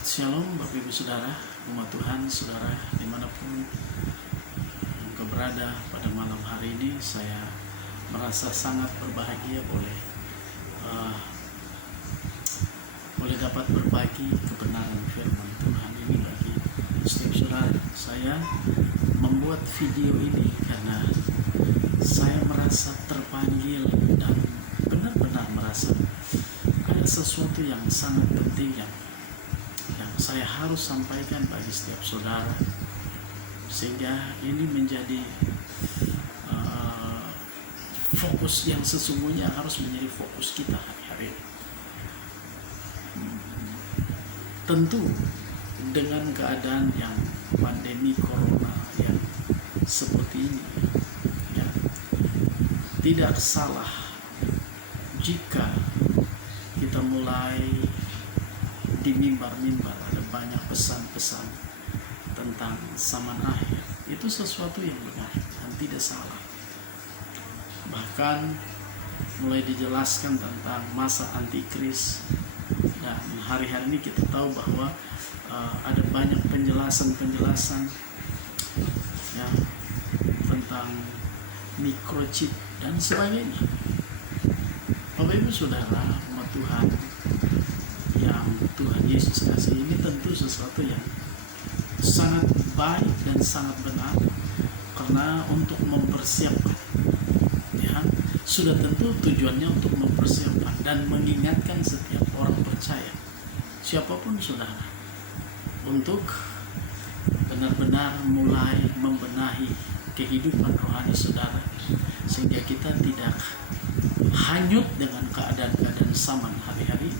Shalom Bapak Ibu Saudara, umat Tuhan, saudara dimanapun engkau berada pada malam hari ini. Saya merasa sangat berbahagia boleh dapat berbagi kebenaran firman Tuhan ini bagi setiap saudara. Saya membuat video ini karena saya merasa terpanggil dan benar-benar merasa ada sesuatu yang sangat penting yang saya harus sampaikan bagi setiap saudara, sehingga ini menjadi fokus yang sesungguhnya harus menjadi fokus kita hari-hari ini. Tentu dengan keadaan yang pandemi corona yang seperti ini, ya, tidak salah jika kita mulai di mimbar-mimbar ada banyak pesan-pesan tentang zaman akhir. Itu sesuatu yang benar dan tidak salah. Bahkan mulai dijelaskan tentang masa antikris, dan hari-hari ini kita tahu bahwa ada banyak penjelasan ya, tentang microchip dan sebagainya. Bapak Ibu Saudara, umat Tuhan yang Tuhan Yesus kasih, ini tentu sesuatu yang sangat baik dan sangat benar, karena untuk mempersiapkan, ya, sudah tentu tujuannya untuk mempersiapkan dan mengingatkan setiap orang percaya, siapapun saudara, untuk benar-benar mulai membenahi kehidupan rohani saudara, sehingga kita tidak hanyut dengan keadaan-keadaan zaman hari-hari.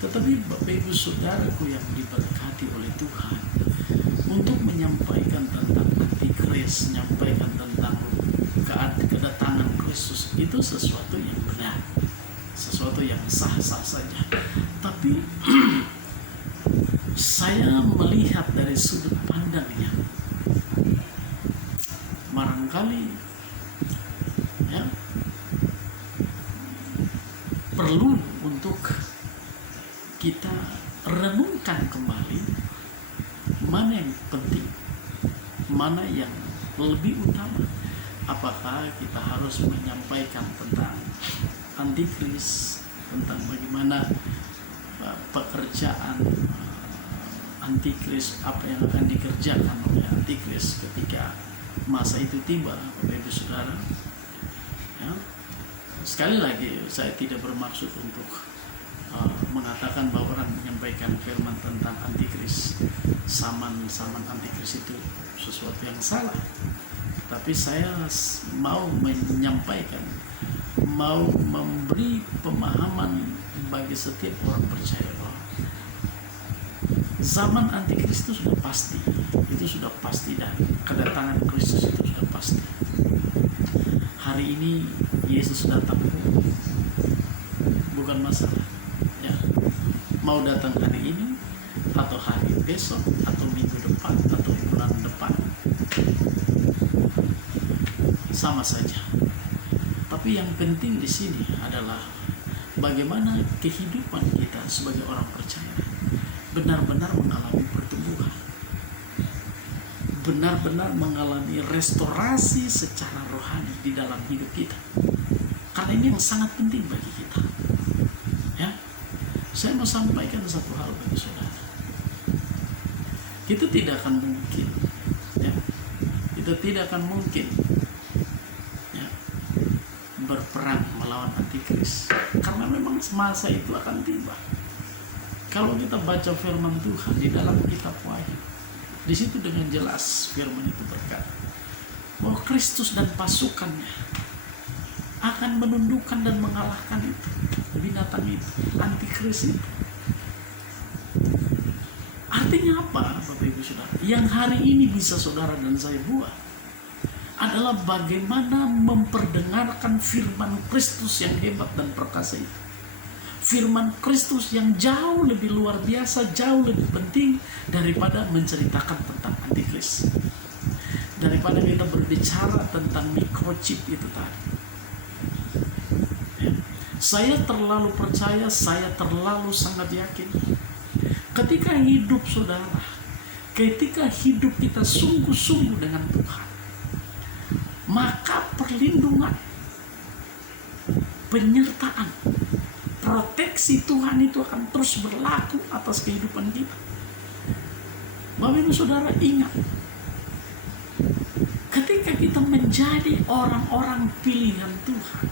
Tetapi Bapak Ibu Saudaraku yang diberkati oleh Tuhan, untuk menyampaikan tentang antikris, menyampaikan tentang kedatangan Kristus, itu sesuatu yang benar, sesuatu yang sah-sah saja. Tapi saya melihat dari sudut pandangnya, barangkali ya, perlu untuk kita renungkan kembali mana yang penting, mana yang lebih utama. Apakah kita harus menyampaikan tentang antikris, tentang bagaimana pekerjaan antikris, apa yang akan dikerjakan oleh antikris ketika masa itu tiba, Bapak Ibu Saudara. Ya. Sekali lagi, saya tidak bermaksud untuk mengatakan bahwa orang menyampaikan firman tentang antikris, zaman antikris itu sesuatu yang salah. Tapi saya mau menyampaikan, mau memberi pemahaman bagi setiap orang percaya bahwa zaman antikris itu sudah pasti, dan kedatangan Kristus itu sudah pasti. Hari ini Yesus datang, bukan masalah. Ya, mau datang hari ini atau hari besok atau minggu depan atau bulan depan, sama saja. Tapi yang penting di sini adalah bagaimana kehidupan kita sebagai orang percaya benar-benar mengalami pertumbuhan, benar-benar mengalami restorasi secara rohani di dalam hidup kita. Karena ini yang sangat penting bagi kita. Ya, saya mau sampaikan satu hal bagi saudara. Kita tidak akan mungkin, ya, ya, berperang melawan antikris, karena memang masa itu akan tiba. Kalau kita baca firman Tuhan di dalam kitab Wahyu, di situ dengan jelas firman itu berkata bahwa Kristus dan pasukannya akan menundukkan dan mengalahkan itu, binatang itu, antikris itu. Artinya apa, Bapak Ibu Saudara? Yang hari ini bisa saudara dan saya buat adalah bagaimana memperdengarkan firman Kristus yang hebat dan perkasa itu. Firman Kristus yang jauh lebih luar biasa, jauh lebih penting daripada menceritakan tentang antikris, daripada kita berbicara tentang microchip itu tadi. Ya. Saya terlalu percaya, saya terlalu sangat yakin Ketika hidup saudara, ketika hidup kita sungguh-sungguh dengan Tuhan, maka perlindungan, penyertaan, proteksi Tuhan itu akan terus berlaku atas kehidupan kita. Bapak Ibu Saudara, ingat, ketika kita menjadi orang-orang pilihan Tuhan,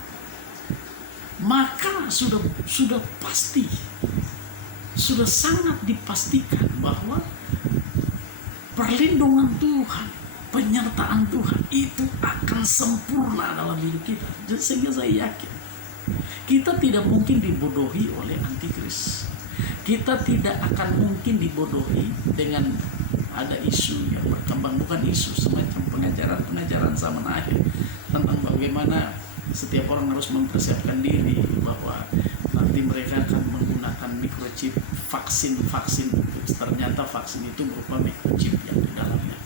maka sudah pasti, sudah sangat dipastikan bahwa perlindungan Tuhan, penyertaan Tuhan itu akan sempurna dalam hidup kita. Sehingga saya yakin kita tidak mungkin dibodohi oleh antikris. Kita tidak akan mungkin dibodohi dengan ada isu yang berkembang, bukan isu, semacam pengajaran zaman akhir tentang bagaimana setiap orang harus mempersiapkan diri bahwa nanti mereka akan menggunakan microchip, vaksin. Ternyata vaksin itu berupa microchip yang di dalamnya,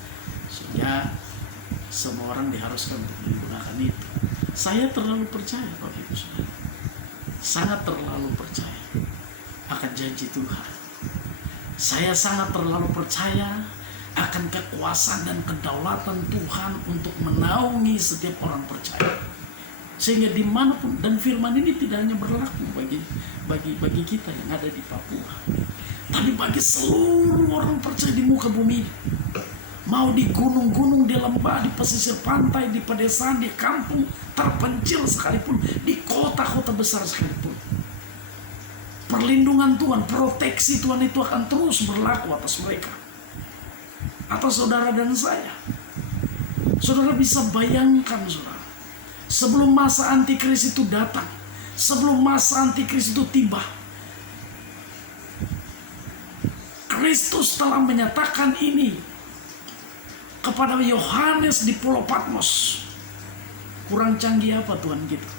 sehingga semua orang diharuskan untuk menggunakan itu. Saya terlalu percaya, Bapak Ibu Saudara, sangat terlalu percaya akan janji Tuhan. Saya sangat terlalu percaya akan kekuasaan dan kedaulatan Tuhan untuk menaungi setiap orang percaya. Sehingga dimanapun, dan firman ini tidak hanya berlaku bagi kita yang ada di Papua, tapi bagi seluruh orang percaya di muka bumi ini. Mau di gunung-gunung, di lembah, di pesisir pantai, di pedesaan, di kampung terpencil sekalipun, di kota-kota besar sekalipun, perlindungan Tuhan, proteksi Tuhan itu akan terus berlaku atas mereka, atas saudara dan saya. Saudara bisa bayangkan, saudara, sebelum masa antikris itu datang, sebelum masa antikris itu tiba, Kristus telah menyatakan ini kepada Yohanes di Pulau Patmos. Kurang canggih apa Tuhan kita?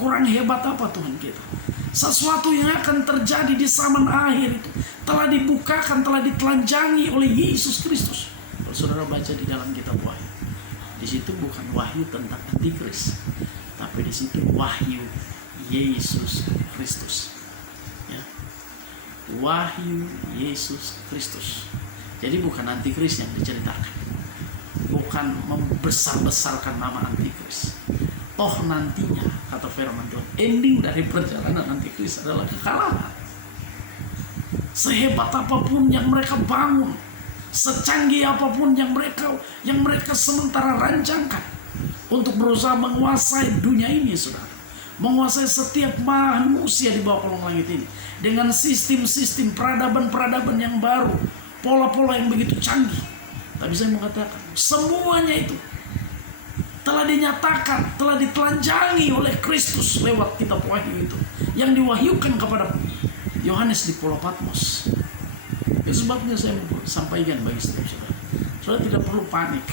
Kurang hebat apa Tuhan kita? Sesuatu yang akan terjadi di zaman akhir itu telah dibukakan, telah ditelanjangi oleh Yesus Kristus. Kalau saudara baca di dalam kitab Wahyu, di situ bukan wahyu tentang antikris, tapi di situ wahyu Yesus Kristus. Ya. Wahyu Yesus Kristus. Jadi bukan antikris yang diceritakan, bukan membesar-besarkan nama antikris. Toh nantinya, kata firman Tuhan, ending dari perjalanan antikris adalah kekalahan. Sehebat apapun yang mereka bangun, secanggih apapun yang mereka sementara rancangkan untuk berusaha menguasai dunia ini, saudara, menguasai setiap manusia di bawah kolong langit ini dengan sistem-sistem peradaban-peradaban yang baru, pola-pola yang begitu canggih. Tapi saya mau katakan, semuanya itu telah dinyatakan, telah ditelanjangi oleh Kristus lewat kitab Wahyu itu, yang diwahyukan kepada Yohanes di Pulau Patmos. Itu sebabnya saya mau sampaikan bagi setiap saudara, saudara tidak perlu panik.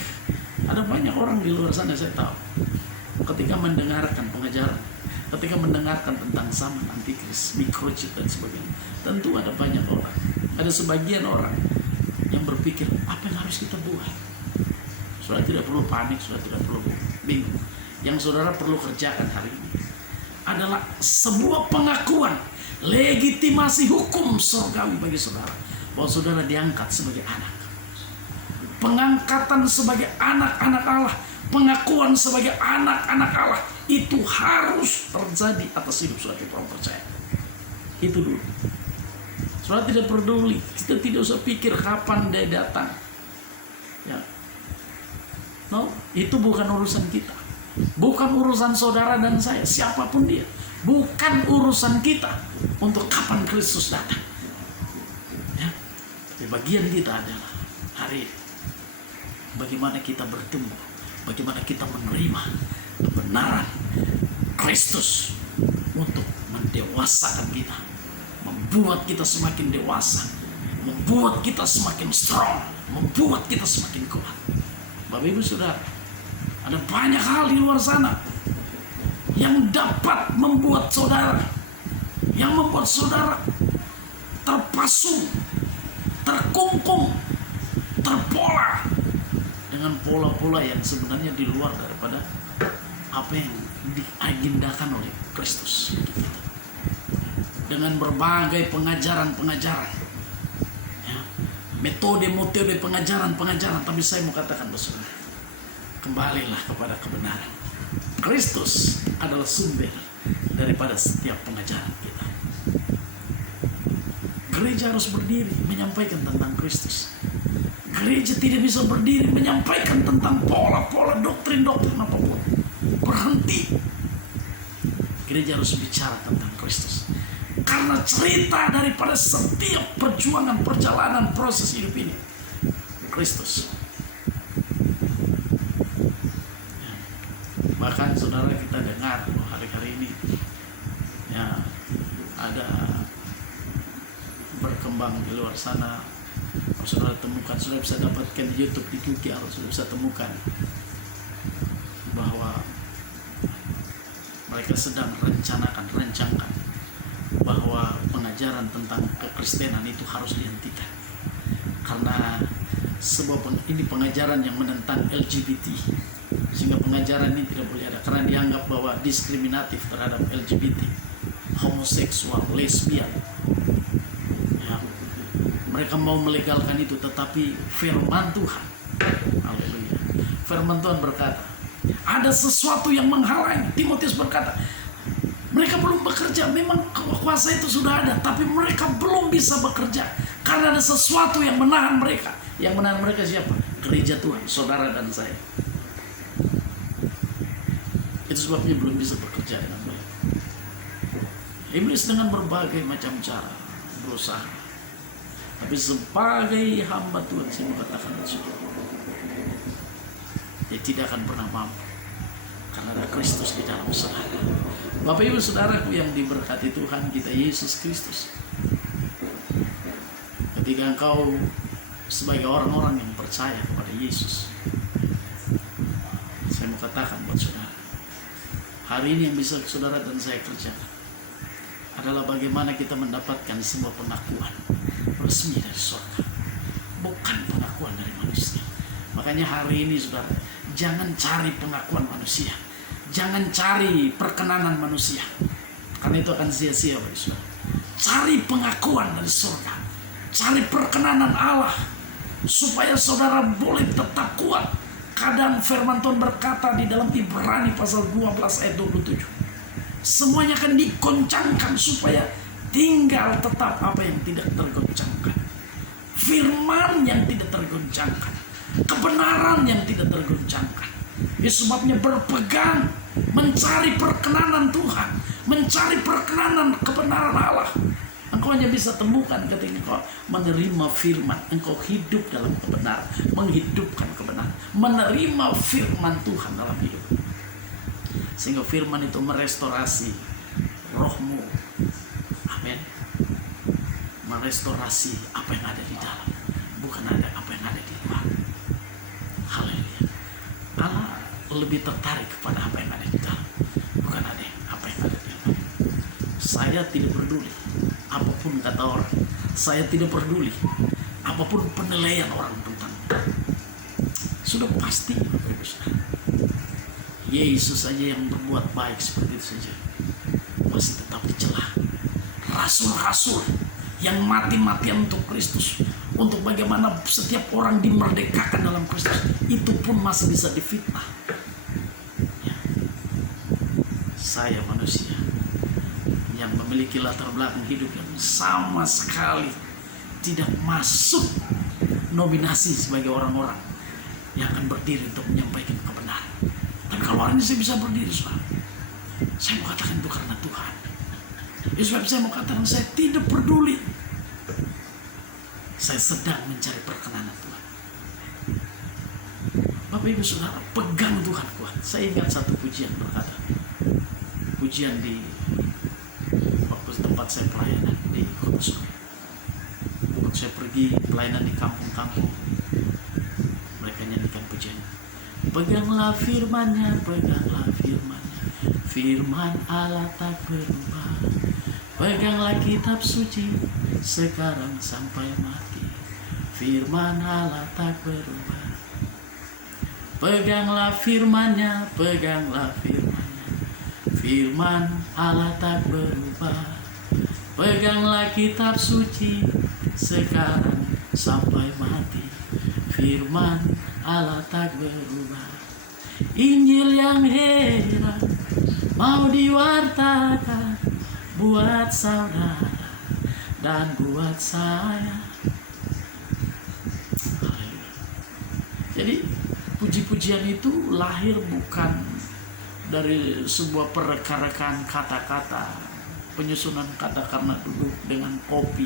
Ada banyak orang di luar sana, saya tahu, ketika mendengarkan pengajaran, ketika mendengarkan tentang zaman antikris, microchip dan sebagainya, tentu ada banyak orang, ada sebagian orang yang berpikir, apa yang harus kita buat? Saudara tidak perlu panik, saudara tidak perlu bingung. Yang saudara perlu kerjakan hari ini adalah sebuah pengakuan, legitimasi hukum surgawi bagi saudara, bahwa saudara diangkat sebagai anak. Pengangkatan sebagai anak-anak Allah, pengakuan sebagai anak-anak Allah, itu harus terjadi atas hidup saudara orang percaya. Itu dulu. Saudara tidak peduli, kita tidak usah pikir kapan dia datang. Ya. No, itu bukan urusan kita. Bukan urusan saudara dan saya, siapapun dia. Bukan urusan kita untuk kapan Kristus datang. Ya. Tapi bagian kita adalah hari ini, bagaimana kita bertumbuh, bagaimana kita menerima kebenaran Kristus untuk mendewasakan kita, membuat kita semakin dewasa, membuat kita semakin strong, membuat kita semakin kuat. Bapak Ibu Saudara, ada banyak hal di luar sana yang dapat membuat saudara, terpasung, terkungkung, terpola dengan pola-pola yang sebenarnya di luar daripada apa yang diagendakan oleh Kristus. Dengan berbagai pengajaran-pengajaran metode pengajaran, tapi saya mau katakan saudara, kembalilah kepada kebenaran. Kristus adalah sumber daripada setiap pengajaran kita. Gereja harus berdiri menyampaikan tentang Kristus. Gereja tidak bisa berdiri menyampaikan tentang pola-pola doktrin apapun. Berhenti. Gereja harus bicara tentang Kristus. Karena cerita daripada setiap perjuangan, perjalanan, proses hidup ini, Kristus. Ya. Bahkan saudara, kita dengar hari-hari ini ya, ada berkembang di luar sana. Saudara temukan, saudara bisa dapatkan di YouTube, di Google, saudara bisa temukan bahwa mereka sedang rancangkan bahwa pengajaran tentang kekristenan itu harus dihentikan, karena ini pengajaran yang menentang LGBT, sehingga pengajaran ini tidak boleh ada karena dianggap bahwa diskriminatif terhadap LGBT, homoseksual, lesbian. Ya, mereka mau melegalkan itu, tetapi firman Tuhan, haleluya, firman Tuhan berkata ada sesuatu yang menghalangi. Timotius berkata, mereka belum bekerja. Memang kuasa itu sudah ada, tapi mereka belum bisa bekerja karena ada sesuatu yang menahan mereka. Yang menahan mereka siapa? Gereja Tuhan, saudara dan saya. Itu sebabnya belum bisa bekerja dengan baik. Iblis dengan berbagai macam cara berusaha, tapi sebagai hamba Tuhan saya mengatakan dia tidak akan pernah mampu, karena ada Kristus di dalam saudara. Bapak Ibu saudaraku yang diberkati Tuhan kita Yesus Kristus, ketika engkau sebagai orang-orang yang percaya kepada Yesus, saya mau katakan buat saudara, hari ini yang bisa saudara dan saya kerjakan adalah bagaimana kita mendapatkan sebuah pengakuan resmi dari surga, bukan pengakuan dari manusia. Makanya hari ini saudara, jangan cari pengakuan manusia, jangan cari perkenanan manusia, karena itu akan sia-sia bagi saudara. Cari pengakuan dari surga, cari perkenanan Allah, supaya saudara boleh tetap kuat. Kadang firman Tuhan berkata di dalam Ibrani pasal 12 ayat 27, semuanya akan digoncangkan supaya tinggal tetap apa yang tidak tergoncangkan. Firman yang tidak tergoncangkan, kebenaran yang tidak tergoncangkan. Sebabnya berpegang, mencari perkenanan Tuhan, mencari perkenanan kebenaran Allah. Engkau hanya bisa temukan ketika engkau menerima firman, engkau hidup dalam kebenaran, menghidupkan kebenaran, menerima firman Tuhan dalam hidup. Sehingga firman itu merestorasi rohmu. Amin. Merestorasi apa yang ada di dalam, bukan ada apa yang ada di luar. Haleluya. Allah lebih tertarik kepada apa yang ada di dalam, bukan ada apa yang ada di luar. Saya tidak peduli apapun kata orang, saya tidak peduli apapun penilaian orang tentang. Sudah pasti Bapak Ibu Saudara, Yesus saja yang berbuat baik seperti itu saja masih tetap dicela. Rasul-rasul yang mati-matian untuk Kristus, untuk bagaimana setiap orang dimerdekakan dalam Kristus, itu pun masih bisa difitnah. Ya. Saya manusia yang memiliki latar belakang hidup yang sama sekali tidak masuk nominasi sebagai orang-orang yang akan berdiri untuk menyampaikan kebenaran. Tapi kalau hari ini saya bisa berdiri, saudara, saya mau katakan itu karena Tuhan. Ya, sebab saya mau katakan saya tidak peduli. Saya sedang mencari perkenanan Tuhan. Bapak Ibu Saudara, pegang Tuhan kuat. Saya ingat satu pujian berkata, pujian di waktu tempat saya pelayanan di Kota Solo. Waktu saya pergi pelayanan di kampung-kampung, mereka nyanyikan pujian. Peganglah firman-Nya, peganglah firman-Nya, firman Allah tak berubah. Peganglah kitab suci sekarang sampai mati, firman Allah tak berubah. Peganglah firman-Nya, peganglah firman-Nya, firman Allah tak berubah. Peganglah kitab suci sekarang sampai mati. Firman Allah tak berubah. Injil yang heran mau diwartakan buat saudara dan buat saya. Jadi puji-pujian itu lahir bukan dari sebuah pereka-rekaan kata-kata, penyusunan kata karena duduk dengan kopi,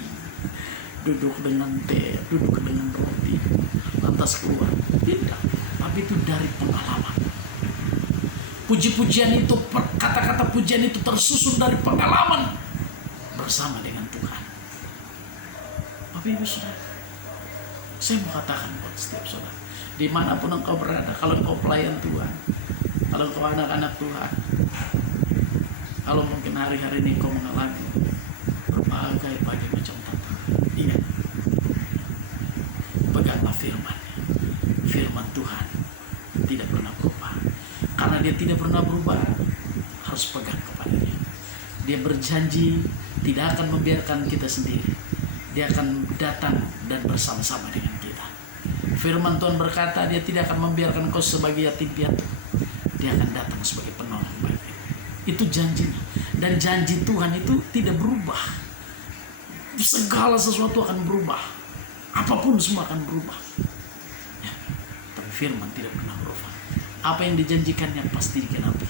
duduk dengan teh, duduk dengan roti, lantas keluar. Tidak, tapi itu dari pengalaman. Puji-pujian itu, kata-kata pujian itu tersusun dari pengalaman bersama dengan Tuhan. Bapak Ibu Saudara, saya mau katakan buat setiap saudara, dimanapun engkau berada, kalau engkau pelayan Tuhan, kalau engkau anak-anak Tuhan, kalau mungkin hari-hari ini engkau mengalami berbagai macam tantangan, ingat, peganglah firman. Firman Tuhan tidak pernah berubah. Karena dia tidak pernah berubah, harus pegang kepadanya. Dia berjanji tidak akan membiarkan kita sendiri. Dia akan datang dan bersama-sama dengan kita. Firman Tuhan berkata, dia tidak akan membiarkan kau sebagai yatim piatu. Dia akan datang sebagai penolong bagi kita. Itu janjinya. Dan janji Tuhan itu tidak berubah. Segala sesuatu akan berubah. Apapun semua akan berubah. Ya, tapi firman tidak pernah berubah. Apa yang dijanjikannya pasti dikenapi.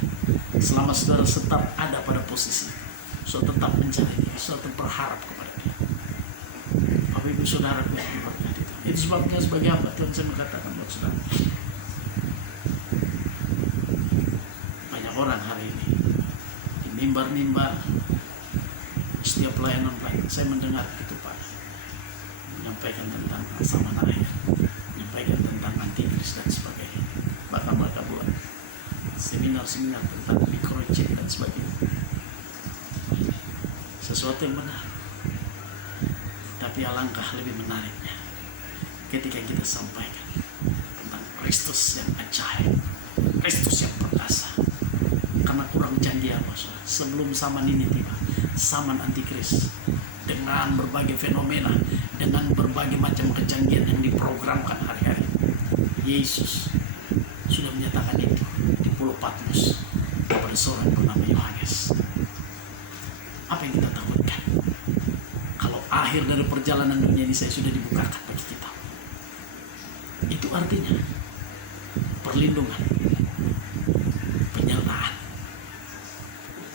Selama saudara tetap ada pada posisi, saudara tetap mencari dia, saudara berharap kepada dia. Bapak Ibu Saudara yang diberkati itu. Itu sebabnya sebagai hamba Tuhan saya mengatakan buat saudara, banyak orang hari ini di mimbar-mimbar setiap pelayanan saya mendengar gitu Pak, menyampaikan tentang zaman akhir, menyampaikan tentang antikris dan sebagainya. Bahkan mereka buat seminar-seminar tentang microchip dan sebagainya. Sesuatu yang benar. Tapi alangkah lebih menariknya ketika kita sampaikan tentang Kristus yang ajaib, Kristus yang perkasa. Karena kurang janji apa? Sebelum zaman ini tiba, zaman antikris dengan berbagai fenomena, dengan berbagai macam kecanggihan yang diprogramkan hari-hari, Yesus sudah menyatakan itu di Pulau Patmos kepada seorang bernama Yohanes. Apa yang kita takutkan? Kalau akhir dari perjalanan dunia ini saya sudah dibukakan bagi kita. Itu artinya perlindungan, penyertaan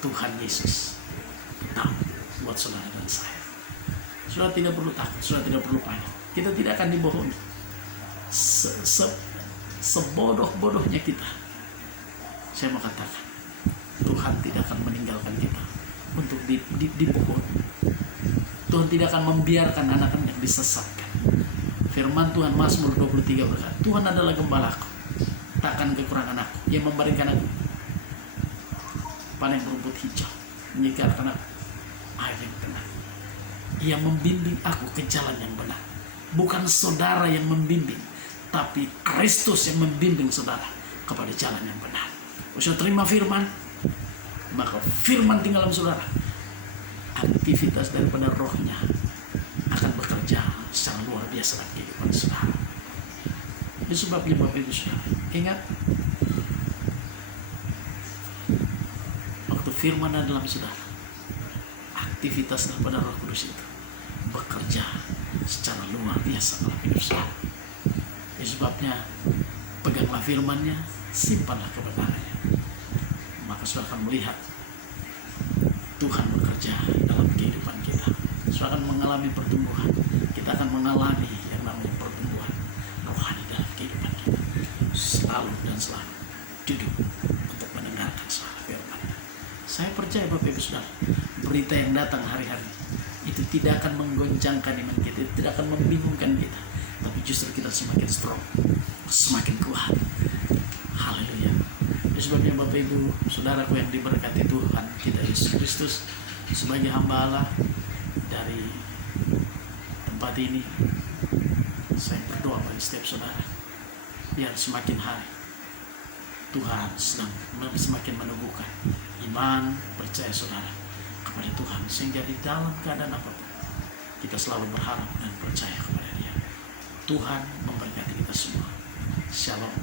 Tuhan Yesus tetap buat saudara dan saya. Saudara tidak perlu takut, saudara tidak perlu panik. Kita tidak akan dibohongi. Sebodoh-bodohnya kita, saya mau katakan, Tuhan tidak akan meninggalkan kita untuk dibohongi. Tuhan tidak akan membiarkan anak-anak disesatkan. Firman Tuhan Mazmur 23 berkata, Tuhan adalah gembalaku, takkan kekurangan aku. Ia memberikan aku padang rumput hijau, menyegarkan aku air yang tenang. Ia membimbing aku ke jalan yang benar. Bukan saudara yang membimbing, tapi Kristus yang membimbing saudara kepada jalan yang benar. Usah terima firman, maka firman tinggal dalam saudara. Aktivitas daripada rohnya akan bekerja secara luar biasa dalam kehidupan saudara. Itu sebabnya Bapak Ibu Saudara, ingat, waktu firman ada dalam saudara, aktivitas daripada Roh Kudus itu bekerja secara luar biasa dalam hidup saudara. Itu sebabnya peganglah firman-Nya, simpanlah kebenarannya. Maka saudara akan melihat Tuhan bekerja dalam kehidupan kita. Saudara akan mengalami pertumbuhan. Kita akan mengalami yang namanya pertumbuhan rohani dalam kehidupan kita. Selalu dan selalu duduk untuk mendengarkan suara firman. Saya percaya Bapak Ibu Saudara, berita yang datang hari-hari itu tidak akan menggoncangkan iman kita, itu tidak akan membingungkan kita, tapi justru kita semakin strong, semakin kuat. Haleluya. Sebabnya Bapak Ibu Saudaraku yang diberkati Tuhan kita Yesus Kristus, sebagai hamba Allah dari tempat ini, saya berdoa bagi setiap saudara, biar semakin hari Tuhan sedang semakin menumbuhkan iman, percaya saudara, kepada Tuhan, sehingga di dalam keadaan apapun kita selalu berharap dan percaya kepada Dia. Tuhan memberkati kita semua. Shalom.